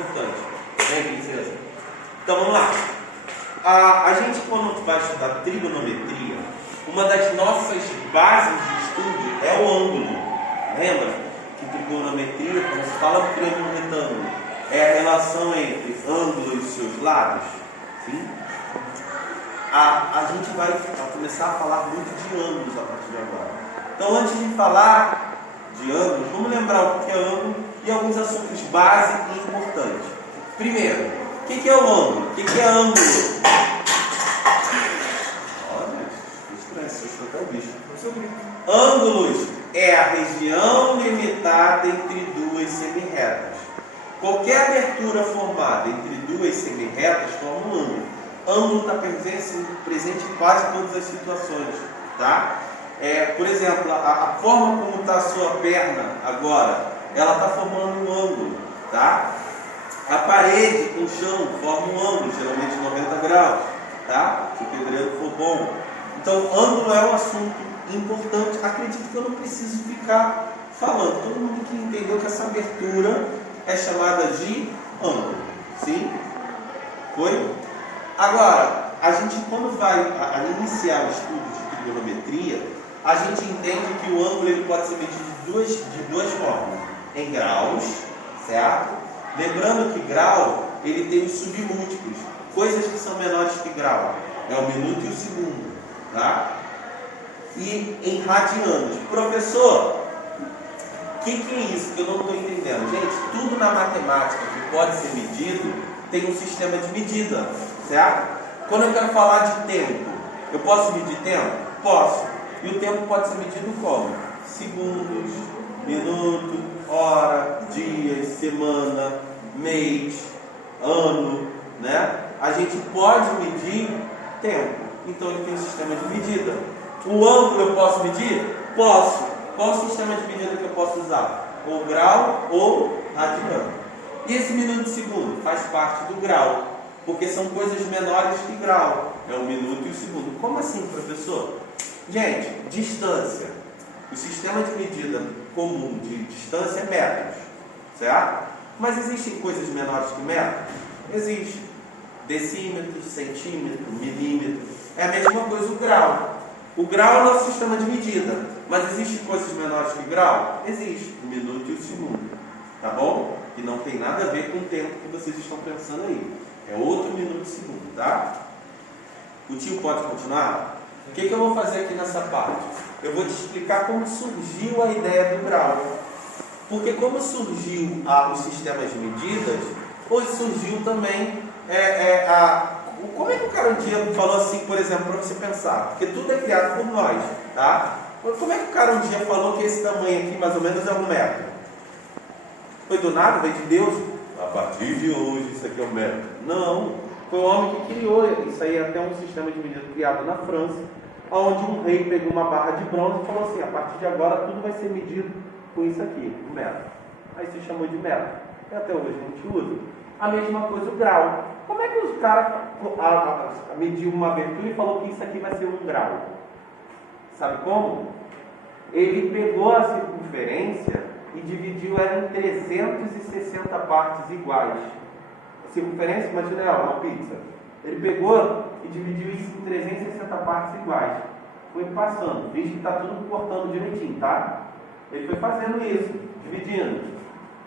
importante. Né, princesa? Então vamos lá. A gente, quando vai estudar trigonometria, uma das nossas bases de estudo é o ângulo. Lembra que trigonometria, quando se fala do triângulo retângulo, é a relação entre ângulo e seus lados? Sim? A gente vai começar a falar muito de ângulos a partir de agora. Então, antes de falar de ângulos, vamos lembrar o que é ângulo e alguns assuntos básicos e importantes. Primeiro, o que é o ângulo? O que é ângulo? Olha, estranho, até o bicho. Ângulos é a região limitada entre duas semirretas. Qualquer abertura formada entre duas semirretas forma um ângulo. Ângulo está presente em quase todas as situações, tá? Por exemplo, a forma como está a sua perna agora, ela está formando um ângulo, tá? A parede com o chão forma um ângulo, geralmente 90 graus, tá? Se o pedreiro for bom. Então, ângulo é um assunto importante. Acredito que eu não preciso ficar falando. Todo mundo que entendeu que essa abertura é chamada de ângulo, sim? Foi? Agora, a gente quando vai iniciar o estudo de trigonometria, a gente entende que o ângulo ele pode ser medido de duas formas. Em graus, certo? Lembrando que grau, ele tem os submúltiplos. Coisas que são menores que grau. É o minuto e o segundo, tá? E em radianos. Professor, o que é isso que eu não estou entendendo? Gente, tudo na matemática que pode ser medido tem um sistema de medida, certo? Quando eu quero falar de tempo, eu posso medir tempo? Posso. E o tempo pode ser medido como? Segundos, minuto, hora, dias, semana, mês, ano, né? A gente pode medir tempo. Então ele tem um sistema de medida. O ângulo eu posso medir? Posso. Qual o sistema de medida que eu posso usar? Ou grau ou radiano. E esse minuto e segundo faz parte do grau, porque são coisas menores que grau. É o minuto e o segundo. Como assim, professor? Gente, distância. O sistema de medida comum de distância é metros, certo? Mas existem coisas menores que metros? Existe. Decímetro, centímetro, milímetro. É a mesma coisa o grau. O grau é o nosso sistema de medida. Mas existem coisas menores que grau? Existe. O minuto e o segundo. Tá bom? Que não tem nada a ver com o tempo que vocês estão pensando aí. É outro minuto e segundo, tá? O tio pode continuar? O que eu vou fazer aqui nessa parte? Eu vou te explicar como surgiu a ideia do grau. Porque como surgiu os sistemas de medidas, hoje surgiu também como é que o cara um dia falou assim, por exemplo, para você pensar? Porque tudo é criado por nós, tá? Como é que o cara um dia falou que esse tamanho aqui mais ou menos é 1 metro? Foi do nada? Veio de Deus? A partir de hoje isso aqui é 1 metro. Não, foi o homem que criou. Isso aí é até um sistema de medida criado na França, onde um rei pegou uma barra de bronze e falou assim, a partir de agora tudo vai ser medido com isso aqui, 1 metro. Aí se chamou de metro. E até hoje a gente usa. A mesma coisa o grau. Como é que os caras mediu uma abertura e falou que isso aqui vai ser 1 grau? Sabe como? Ele pegou a circunferência e dividiu ela em 360 partes iguais. A circunferência, imagina ela, uma pizza. Ele pegou e dividiu isso em 360 partes iguais. Foi passando, visto que está tudo cortando direitinho, tá? Ele foi fazendo isso, dividindo.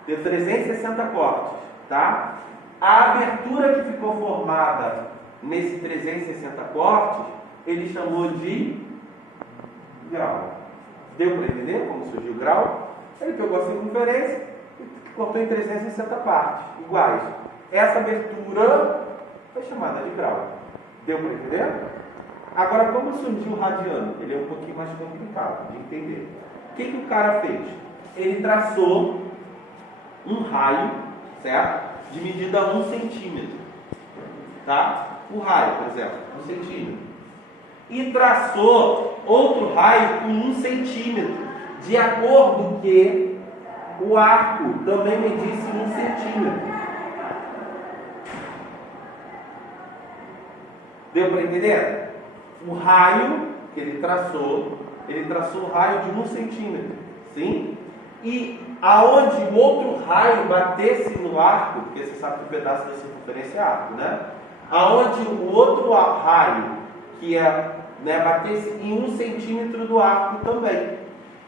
Deu 360 cortes, tá? A abertura que ficou formada nesse 360 cortes, ele chamou de grau. Deu para entender como surgiu o grau? Ele pegou a circunferência e cortou em 360 partes iguais. Essa abertura foi chamada de grau. Deu para entender? Agora, como surgiu o radiano? Ele é um pouquinho mais complicado de entender. O que o cara fez? Ele traçou um raio, certo? De medida 1 centímetro. Tá? O raio, por exemplo, 1 centímetro. E traçou outro raio com 1 centímetro, de acordo que o arco também medisse 1 centímetro. Deu para entender? O raio que ele traçou o raio de 1 centímetro. Sim? e aonde o outro raio batesse no arco, porque você sabe que o pedaço da circunferência é arco, né? Aonde o outro raio, que é, né, batesse em 1 centímetro do arco também.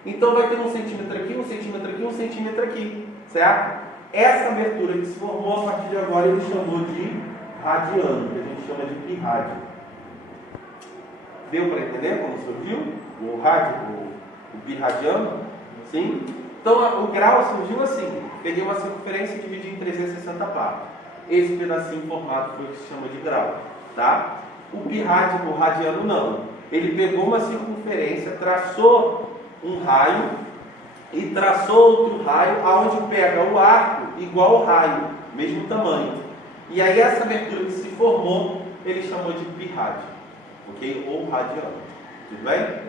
Então vai ter 1 centímetro aqui, 1 centímetro aqui, 1 centímetro aqui, certo? Essa abertura que se formou, a partir de agora ele chamou de radiano, que a gente chama de pirrádio. Deu para entender como surgiu o rádio, o birradiano? Sim? Então o grau surgiu assim: peguei uma circunferência e dividi em 360 partes. Esse pedacinho formado foi o que se chama de grau, tá? O birrádio, o radiano não. Ele pegou uma circunferência, traçou um raio e traçou outro raio, aonde pega o arco igual ao raio, mesmo tamanho. E aí essa abertura que se formou, ele chamou de birrádio, ok? Ou radiano. Tudo bem?